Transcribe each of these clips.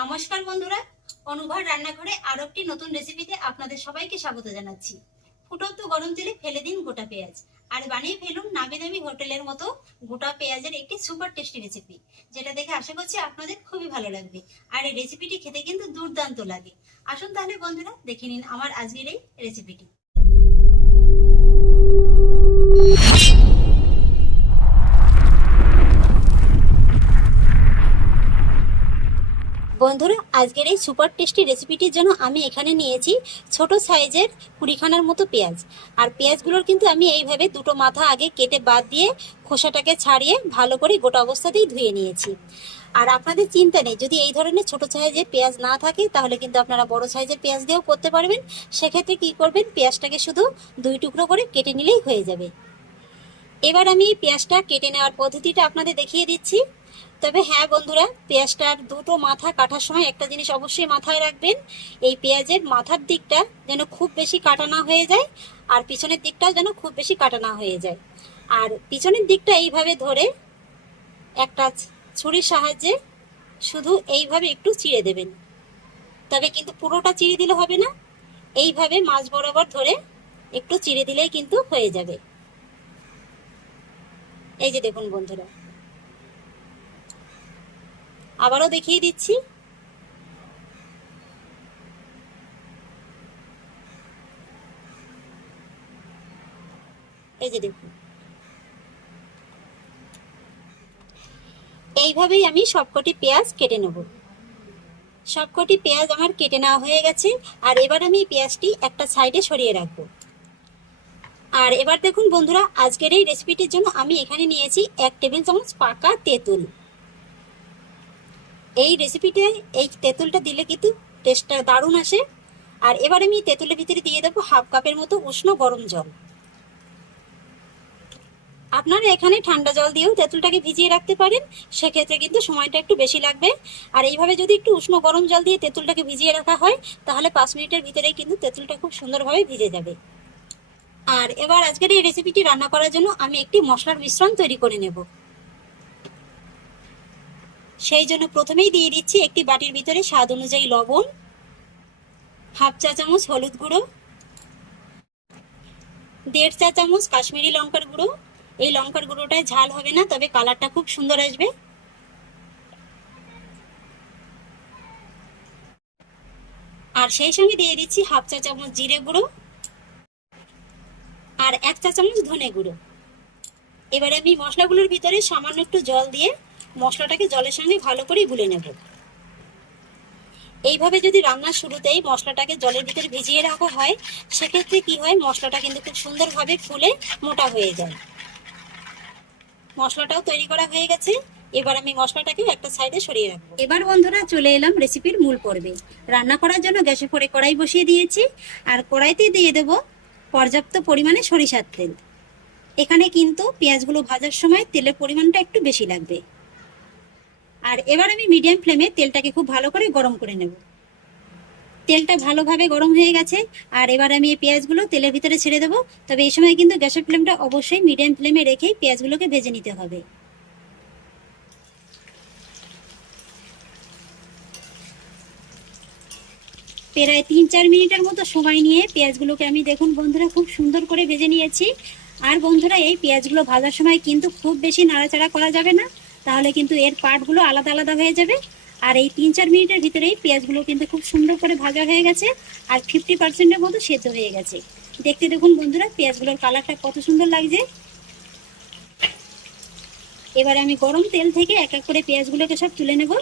নমস্কার বন্ধুরা, অনুভার রান্নাঘরে আরো একটি নতুন রেসিপিতে আপনাদের সবাইকে স্বাগত জানাচ্ছি। ফুটন্ত গরম তেলে ফেলে দিন গোটা পেঁয়াজ আর বানিয়ে ফেলুন নামি দামি হোটেলের মতো গোটা পেঁয়াজের একটি সুপার টেস্টি রেসিপি, যেটা দেখে আশা করছি আপনাদের খুবই ভালো লাগবে। আর এই রেসিপিটি খেতে কিন্তু দুর্দান্ত লাগে। আসুন তাহলে বন্ধুরা দেখে নিন আমার আজকের এই রেসিপিটি। বন্ধুরা, আজকের এই সুপার টেস্টি রেসিপিটির জন্য আমি এখানে নিয়েছি ছোট সাইজের 20খানার মতো পেঁয়াজ। আর পেঁয়াজগুলোর কিন্তু আমি এইভাবে দুটো মাথা আগে কেটে বাদ দিয়ে খোসাটাকে ছাড়িয়ে ভালো করে গোটা অবস্থাতেই ধুয়ে নিয়েছি। আর আপনাদের চিন্তা নেই, যদি এই ধরনের ছোট সাইজের পেঁয়াজ না থাকে তাহলে কিন্তু আপনারা বড় সাইজের পেঁয়াজ দিয়েও করতে পারবেন। সেক্ষেত্রে কি করবেন, পেঁয়াজটাকে শুধু 2 টুকরো করে কেটে নিলেই হয়ে যাবে। এবার আমি পেঁয়াজটা কেটে নেওয়ার পদ্ধতিটা আপনাদের দেখিয়ে দিচ্ছি। তবে হ্যাঁ বন্ধুরা, পেঁয়াজটার দুটো মাথা কাটার সময় একটা জিনিস অবশ্যই মাথায় রাখবেন, এই পেঁয়াজের মাথার দিকটা যেন খুব বেশি কাটা না হয়ে যায়, আর পিছনের দিকটাও যেন খুব বেশি কাটা না হয়ে যায়। আর পিছনের দিকটা এইভাবে ধরে একটা ছুরির সাহায্যে শুধু এইভাবে একটু চিড়ে দেবেন। তবে কিন্তু পুরোটা চিড়ে দিলে হবে না, এইভাবে মাঝ বরাবর ধরে একটু চিড়ে দিলেই কিন্তু হয়ে যাবে। এই যে দেখুন বন্ধুরা, আবারও দেখিয়ে দিচ্ছি। এই যে দেখুন, এইভাবেই আমি সবকটি পেঁয়াজ কেটে নেব। সবকটি পেঁয়াজ আমার কেটে নেওয়া হয়ে গেছে। আর এবার আমি পেঁয়াজটি একটা সাইডে সরিয়ে রাখবো। আর এবার দেখুন বন্ধুরা, আজকের এই রেসিপিটির জন্য আমি এখানে নিয়েছি 1 টেবিল চামচ পাকা তেঁতুল। এই রেসিপিতে এই তেঁতুলটা দিলে কিন্তু টেস্টটা দারুণ আসে। আর এবার আমি তেঁতুলের ভিতরে দিয়ে দেবো 1/2 কাপের মতো উষ্ণ গরম জল। আপনারা এখানে ঠান্ডা জল দিয়েও তেঁতুলটাকে ভিজিয়ে রাখতে পারেন, সেক্ষেত্রে কিন্তু সময়টা একটু বেশি লাগবে। আর এইভাবে যদি একটু উষ্ণ গরম জল দিয়ে তেঁতুলটাকে ভিজিয়ে রাখা হয় তাহলে 5 মিনিটের ভিতরেই কিন্তু তেঁতুলটা খুব সুন্দরভাবে ভিজে যাবে। আর এবার আজকের এই রেসিপিটি রান্না করার জন্য আমি একটি মশলার মিশ্রণ তৈরি করে নেব। সেই জন্য প্রথমেই দিয়ে দিচ্ছি একটি বাটির ভিতরে স্বাদ অনুযায়ী লবণ, 1/2 চা চামচ হলুদ গুঁড়ো, 1.5 চা চামচ কাশ্মীরি লঙ্কার গুঁড়ো। এই লঙ্কার গুঁড়োটায় ঝাল হবে না, তবে কালারটা খুব সুন্দর আসবে। আর সেই সঙ্গে দিয়ে দিচ্ছি 1/2 চা চামচ জিরে গুঁড়ো আর 1 চা চামচ ধনে গুঁড়ো। এবারে আমি মশলাগুলোর ভিতরে সামান্য একটু জল দিয়ে মশলাটাকে জলের সঙ্গে ভালো করে গুলে নেব। এইভাবে যদি রান্নার শুরুতেই মশলাটাকে জলের ভিতরে ভিজিয়ে রাখা হয়, সেক্ষেত্রে কি হয়, মশলাটা কিন্তু খুব সুন্দরভাবে ফুলে মোটা হয়ে যায়। মশলাটাও তৈরি করা হয়ে গেছে। এবার আমি মশলাটাকে একটা সাইডে সরিয়ে রাখবো। এবার বন্ধুরা চলে এলাম রেসিপির মূল পর্বে। রান্না করার জন্য গ্যাসের উপরে কড়াই বসিয়ে দিয়েছি। আর কড়াইতে দিয়ে দেব পর্যাপ্ত পরিমাণে সরিষার তেল। এখানে কিন্তু পেঁয়াজগুলো ভাজার সময় তেলের পরিমাণটা একটু বেশি লাগবে। আর এবার আমি মিডিয়াম ফ্লেমে তেলটাকে খুব ভালো করে গরম করে নেব। তেলটা ভালোভাবে গরম হয়ে গেছে। আর এবার আমি এই পেঁয়াজগুলো তেলের ভিতরে ছেড়ে দেবো। তবে এই সময় কিন্তু গ্যাসের ফ্লেমটা অবশ্যই মিডিয়াম ফ্লেমে রেখেই পেঁয়াজগুলোকে ভেজে নিতে হবে। প্রায় 3-4 মিনিটের মতো সময় নিয়ে পেঁয়াজগুলোকে আমি দেখুন বন্ধুরা খুব সুন্দর করে ভেজে নিয়েছি। আর বন্ধুরা, এই পেঁয়াজগুলো ভাজার সময় কিন্তু খুব বেশি নাড়াচাড়া করা যাবে না, তাহলে কিন্তু এর পার্টগুলো আলাদা আলাদা হয়ে যাবে। আর এই 3-4 মিনিটের ভিতরেই পেঁয়াজগুলো কিন্তু খুব সুন্দর করে ভাজা হয়ে গেছে আর 50%-এর মতো সেদ্ধ হয়ে গেছে। দেখতে দেখুন বন্ধুরা, পেঁয়াজগুলোর কালারটা কত সুন্দর লাগছে। এবারে আমি গরম তেল থেকে এক এক করে পেঁয়াজগুলোকে সব তুলে নেব।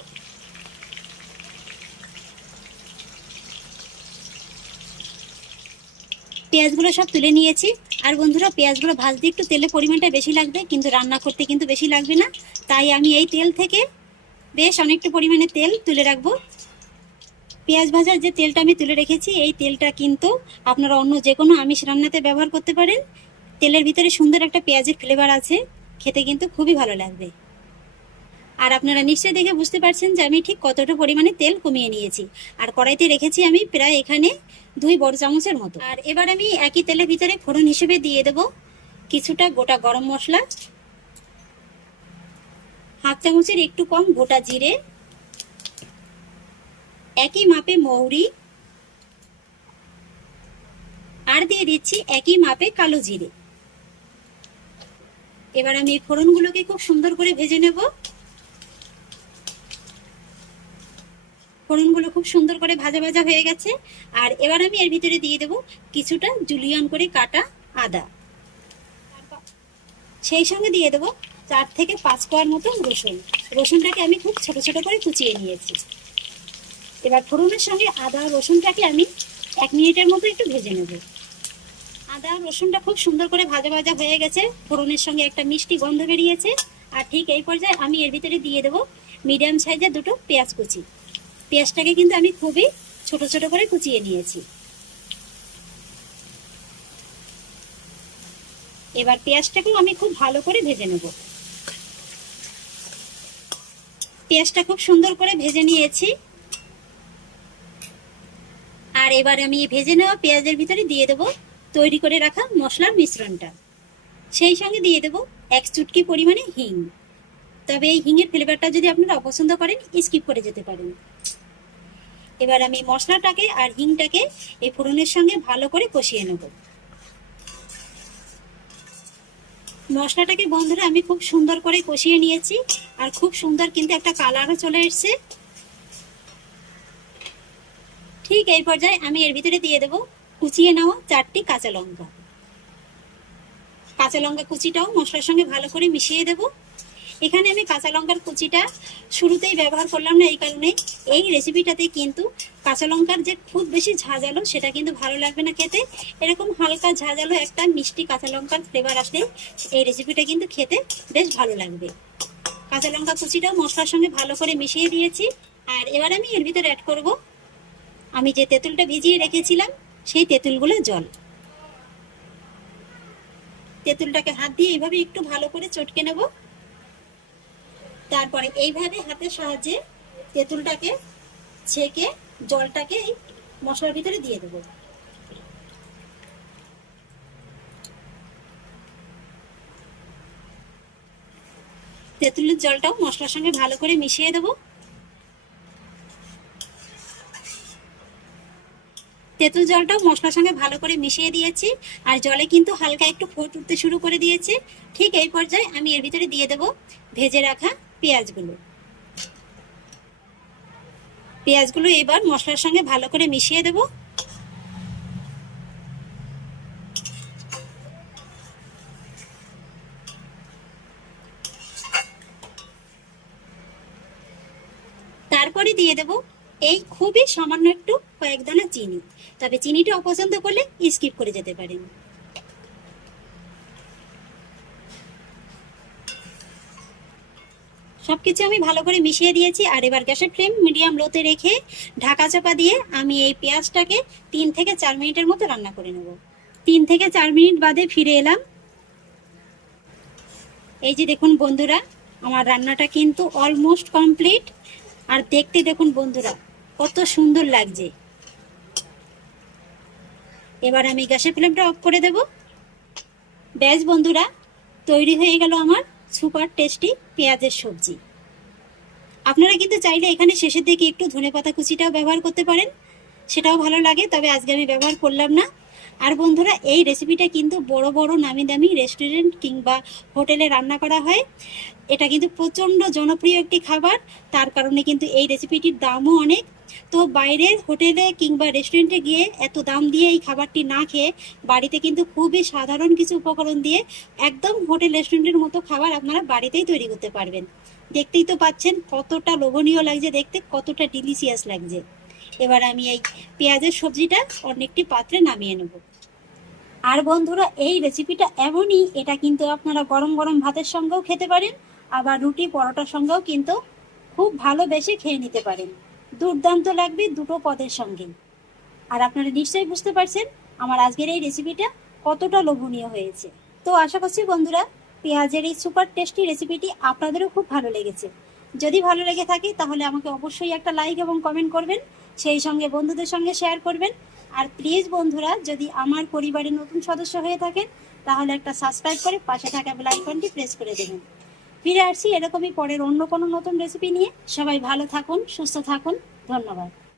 পেঁয়াজগুলো সব তুলে নিয়েছি। আর বন্ধুরা, পেঁয়াজগুলো ভাজতে একটু তেলের পরিমাণটা বেশি লাগবে, কিন্তু রান্না করতে কিন্তু বেশি লাগবে না। তাই আমি এই তেল থেকে বেশ অনেকটা পরিমাণে তেল তুলে রাখবো। পেঁয়াজ ভাজার যে তেলটা আমি তুলে রেখেছি, এই তেলটা কিন্তু আপনারা অন্য যে কোনো আমিষ রান্নাতে ব্যবহার করতে পারেন। তেলের ভিতরে সুন্দর একটা পেঁয়াজের ফ্লেভার আছে, খেতে কিন্তু খুবই ভালো লাগবে। আর আপনারা নিশ্চয়ই দেখে বুঝতে পারছেন যে আমি ঠিক কতটা পরিমাণে তেল কমিয়ে নিয়েছি। আর কড়াইতে রেখেছি আমি প্রায় এখানে 2 বড় চামচের মতো। আর এবার আমি একই তেলের ভিতরে ফোড়ন হিসেবে দিয়ে দেব কিছুটা গোটা গরম মশলা, 1/2 চামচের একটু কম গোটা জিরে, একই মাপে মৌরি, আর দিয়ে দিচ্ছি একই মাপে কালো জিরে। এবার আমি এই ফোড়নগুলোকে খুব সুন্দর করে ভেজে নেব। ফোড়নগুলো খুব সুন্দর করে ভাজা ভাজা হয়ে গেছে। আর এবার আমি এর ভিতরে দিয়ে দেব কিছুটা জুলিয়ান করে কাটা আদা, সেই সঙ্গে দিয়ে দেবো 4 থেকে 5 কোয়ার মতো রসুন। রসুনটাকে আমি খুব ছোট ছোট করে কুচিয়ে নিয়েছি। এবার ফোড়নের সঙ্গে আদা রসুনটাকে আমি 1 মিনিটের মতো একটু ভেজে নেব। আদা রসুনটা খুব সুন্দর করে ভাজা ভাজা হয়ে গেছে, ফোড়নের সঙ্গে একটা মিষ্টি গন্ধ বেরিয়েছে। আর ঠিক এই পর্যায়ে আমি এর ভিতরে দিয়ে দেবো মিডিয়াম সাইজের দুটো পেঁয়াজ কুচি। পেঁয়াজটাকে কিন্তু আমি খুবই ছোট ছোট করে কুচিয়ে নিয়েছি। এবার পেঁয়াজটাকেও আমি খুব ভালো করে ভেজে নেব। পেঁয়াজটা খুব সুন্দর করে ভেজে নিয়েছি। আর এবার আমি ভেজে নেওয়া পেঁয়াজের ভিতরে দিয়ে দেবো তৈরি করে রাখা মশলার মিশ্রণটা। সেই সঙ্গে দিয়ে দেবো 1 চুটকি পরিমাণে হিং। তবে এই হিঙের ফ্লেভারটা যদি আপনারা অপছন্দ করেন স্কিপ করে যেতে পারেন। এবার আমি মশলাটাকে আর হিংটাকে এই ফোড়নের সঙ্গে ভালো করে কষিয়ে নেব। মশলাটাকে বন্ধুরা আমি খুব সুন্দর করে কষিয়ে নিয়েছি, আর খুব সুন্দর কিন্তু একটা কালারও চলে এসেছে। ঠিক এই পর্যায়ে আমি এর ভিতরে দিয়ে দেব কুচিয়ে নেওয়া 4টি কাঁচা লঙ্কা। কাঁচা লঙ্কা কুচিটাও মশলার সঙ্গে ভালো করে মিশিয়ে দেব। এখানে আমি কাঁচা লঙ্কার কুচিটা শুরুতেই ব্যবহার করলাম না, এই কারণে এই রেসিপিটাতে কিন্তু কাঁচা লঙ্কার যে খুব বেশি ঝাঁঝালো সেটা কিন্তু ভালো লাগবে না খেতে। এরকম হালকা ঝাঁঝালো একটা মিষ্টি কাঁচা লঙ্কার ফ্লেভার আসলে এই রেসিপিটা কিন্তু খেতে বেশ ভালো লাগবে। কাঁচা লঙ্কা কুচিটাও মশলার সঙ্গে ভালো করে মিশিয়ে দিয়েছি। আর এবার আমি এর ভিতরে অ্যাড করব আমি যে তেঁতুলটা ভিজিয়ে রেখেছিলাম সেই তেঁতুলগুলো জল। তেঁতুলটাকে হাত দিয়ে এইভাবে একটু ভালো করে চটকে নেব। তারপরে এইভাবে হাতের সাহায্যে তেঁতুলটাকে ছেঁকে জলটাকে এই মশলার ভিতরে দিয়ে দেব। তেঁতুলের জলটাও মশলার সঙ্গে ভালো করে মিশিয়ে দেব। তেঁতুল জলটাও মশলার সঙ্গে ভালো করে মিশিয়ে দিয়েছি, আর জলে কিন্তু হালকা একটু ফোট উঠতে শুরু করে দিয়েছে। ঠিক এই পর্যায়ে আমি এর ভিতরে দিয়ে দেব ভেজে রাখা পেঁয়াজগুলো। পেঁয়াজগুলো এবার মশলার সঙ্গে ভালো করে মিশিয়ে দেব। তারপরে দিয়ে দেব এই খুবই সামান্য একটু কয়েক দানা চিনি। তবে চিনিটা অপছন্দ করলে স্কিপ করে যেতে পারেন। সবকিছু আমি ভালো করে মিশিয়ে দিয়েছি। আর এবার গ্যাসের ফ্লেম মিডিয়াম লোতে রেখে ঢাকা চাপা দিয়ে আমি এই পেঁয়াজটাকে 3 থেকে 4 মিনিটের মতো রান্না করে নেব। 3 থেকে 4 মিনিট বাদে ফিরে এলাম। এই যে দেখুন বন্ধুরা, আমার রান্নাটা কিন্তু অলমোস্ট কমপ্লিট। আর দেখতে দেখুন বন্ধুরা কত সুন্দর লাগছে। এবার আমি গ্যাসের ফ্লেমটা অফ করে দেব। ব্যাস বন্ধুরা, তৈরি হয়ে গেল আমার সুপার টেস্টি পেঁয়াজের সবজি। আপনারা কিন্তু চাইলে এখানে শেষের দিকে একটু ধনেপাতা কুচিটাও ব্যবহার করতে পারেন, সেটাও ভালো লাগে। তবে আজকে আমি ব্যবহার করলাম না। আর বন্ধুরা, এই রেসিপিটা কিন্তু বড় বড় নামি দামি রেস্টুরেন্ট কিংবা হোটেলে রান্না করা হয়। এটা কিন্তু প্রচণ্ড জনপ্রিয় একটি খাবার, তার কারণে কিন্তু এই রেসিপিটির দামও অনেক। তো বাইরের হোটেলে কিংবা রেস্টুরেন্টে গিয়ে এত দাম দিয়ে এই খাবারটি না খেয়ে বাড়িতে কিন্তু খুবই সাধারণ কিছু উপকরণ দিয়ে একদম হোটেল রেস্টুরেন্টের মতো খাবার আপনারা বাড়িতেই তৈরি করতে পারবেন। দেখতেই তো পাচ্ছেন কতটা লোভনীয় লাগছে দেখতে, কতটা ডিলিশিয়াস লাগছে। এবার আমি এই পেঁয়াজের সবজিটা অনেকটি পাত্রে নামিয়ে নেব। আর বন্ধুরা, এই রেসিপিটা এমনই, এটা কিন্তু আপনারা গরম গরম ভাতের সঙ্গেও খেতে পারেন, আবার রুটি পরোটার সঙ্গেও কিন্তু খুব ভালোবেসে খেয়ে নিতে পারেন। দুর্দান্ত লাগবে দুটো পদের সঙ্গেই। আর আপনারা নিশ্চয়ই বুঝতে পারছেন আমার আজকের এই রেসিপিটা কতটা লোভনীয় হয়েছে। তো আশা করছি বন্ধুরা, পেঁয়াজের এই সুপার টেস্টি রেসিপিটি আপনাদেরও খুব ভালো লেগেছে। যদি ভালো লেগে থাকে তাহলে আমাকে অবশ্যই একটা লাইক এবং কমেন্ট করবেন, সেই সঙ্গে বন্ধুদের সঙ্গে শেয়ার করবেন। আর প্লিজ বন্ধুরা, যদি আমার পরিবারের নতুন সদস্য হয়ে থাকেন তাহলে একটা সাবস্ক্রাইব করে পাশে থাকা বেল আইকনটি প্রেস করে দেবেন। ফিরে আসছি এরকমই পরের অন্য কোনো নতুন রেসিপি নিয়ে। সবাই ভালো থাকুন, সুস্থ থাকুন। ধন্যবাদ।